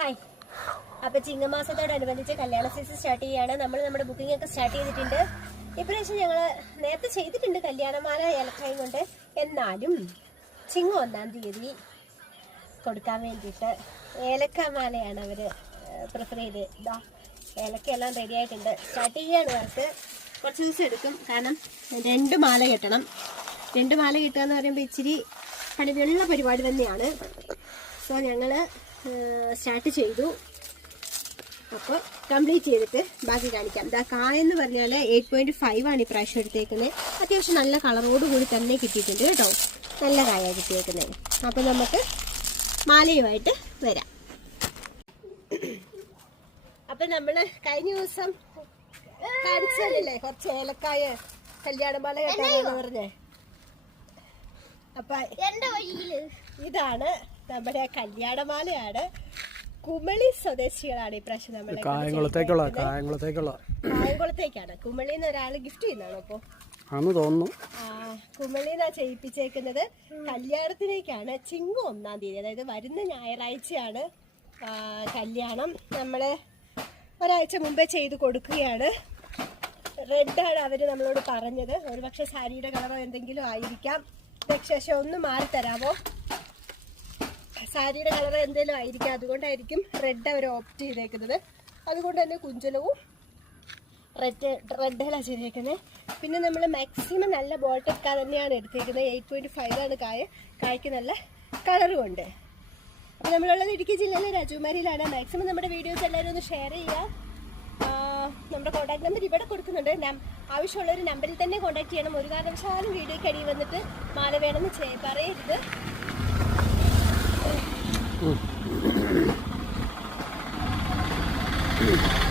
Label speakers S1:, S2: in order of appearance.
S1: Hi അപ്പൊ ചിങ്ങമാസത്തോടനുബന്ധിച്ച് കല്യാണ season start ചെയ്യാണ് നമ്മൾ നമ്മുടെ ബുക്കിംഗ് ഒക്കെ സ്റ്റാർട്ട് ചെയ്തിട്ടുണ്ട്. ഇപ്രാവശ്യം ഞങ്ങൾ നേരത്തെ ചെയ്തിട്ടുണ്ട് കല്യാണമാല ഏലക്കായും കൊണ്ട്. എന്നാലും ചിങ്ങ ഒന്നാം തീയതി കൊടുക്കാൻ വേണ്ടിയിട്ട് ഏലക്കാമാലയാണ് അവർ പ്രിഫർ ചെയ്ത്. ഇതാ ഏലക്കയെല്ലാം റെഡി ആയിട്ടുണ്ട്. സ്റ്റാർട്ട് ചെയ്യാണ് വർക്ക് കുറച്ച് ദിവസം എടുക്കും. കാരണം രണ്ട് മാല കെട്ടണം. രണ്ട് മാല കിട്ടുക എന്ന് പറയുമ്പോൾ ഇച്ചിരി പണികളുള്ള പരിപാടി തന്നെയാണ്. സോ ഞങ്ങൾ സ്റ്റാർട്ട് ചെയ്തു. അപ്പോൾ കംപ്ലീറ്റ് ചെയ്തിട്ട് ബാക്കി കാണിക്കാം. ഇതാ കായെന്ന് പറഞ്ഞാൽ എയ്റ്റ് പോയിന്റ് ഫൈവ് ആണ് ഇപ്രാവശ്യം എടുത്തേക്കുന്നത് അത്യാവശ്യം നല്ല കളറോട് കൂടി തന്നെ കിട്ടിയിട്ടുണ്ട് കേട്ടോ. നല്ല കായ കിട്ടിയേക്കുന്നത് അപ്പോൾ നമുക്ക് മാലയുമായിട്ട് വരാം. അപ്പം നമ്മൾ കഴിഞ്ഞ ദിവസം കാണിച്ചല്ലേ കുറച്ച് ഏലക്കായ കല്യാണമാല കെട്ടാനെന്ന് പറഞ്ഞേ. അപ്പം
S2: എന്റെ
S1: ഇതാണ് നമ്മുടെ കല്യാണമാലയാണ്. കുമളി സ്വദേശികളാണ് ഇപ്രാവശ്യം നമ്മളെ
S3: കായംകുളത്തേക്കുള്ള കായംകുളത്തേക്കുള്ള.
S1: കായംകുളത്തേക്കാണ്. കുമളിന്ന് ഒരാൾ ഗിഫ്റ്റ് ചെയ്യുന്നതാണോ അപ്പോ.
S3: ആന്ന് തോന്നുന്നു.
S1: ആ, കുമളിന്നാ ചെയ്യിപ്പിച്ചേക്കുന്നത്. കല്യാണത്തിലേക്കാണ് ചിങ്ങം ഒന്നാം തീയതി അതായത് വരുന്ന ഞായറാഴ്ചയാണ് കല്യാണം. നമ്മൾ ഒരാഴ്ച മുമ്പേ ചെയ്ത് കൊടുക്കുകയാണ്. റെഡാണ് അവർ നമ്മളോട് പറഞ്ഞത്. ഒരുപക്ഷെ സാരിയുടെ കളറോ എന്തെങ്കിലും ആയിരിക്കാം. രക്ഷേഷം ഒന്ന് മാറി തരാമോ സാരിയുടെ കളർ എന്തെങ്കിലും ആയിരിക്കും. അതുകൊണ്ടായിരിക്കും റെഡ് അവർ ഓപ്റ്റ് ചെയ്തേക്കുന്നത്. അതുകൊണ്ട് തന്നെ കുഞ്ചലവും റെഡ് റെഡിലാണ് ചെയ്തേക്കുന്നത് പിന്നെ നമ്മൾ മാക്സിമം നല്ല ബോട്ടക്ക തന്നെയാണ് എടുത്തേക്കുന്നത്. എയ്റ്റ് പോയിന്റ് ആണ് കായ. കായ്ക്ക് നല്ല കളറും ഉണ്ട്. അപ്പോൾ നമ്മളുള്ളത് ഇടുക്കി ജില്ലയിലെ രാജകുമാരിയിലാണ്. മാക്സിമം നമ്മുടെ വീഡിയോസ് എല്ലാവരും ഒന്ന് ഷെയർ ചെയ്യുക. നമ്മുടെ കോൺടാക്ട് നമ്പർ ഇവിടെ കൊടുക്കുന്നുണ്ട്. ആവശ്യമുള്ള ഒരു നമ്പറിൽ തന്നെ കോൺടാക്ട് ചെയ്യണം. ഒരു കാരണവശാലും വീഡിയോയ്ക്ക് അടിയിൽ വന്നിട്ട് മാല വേണമെന്ന് പറയരുത്.
S3: Thank ഉം.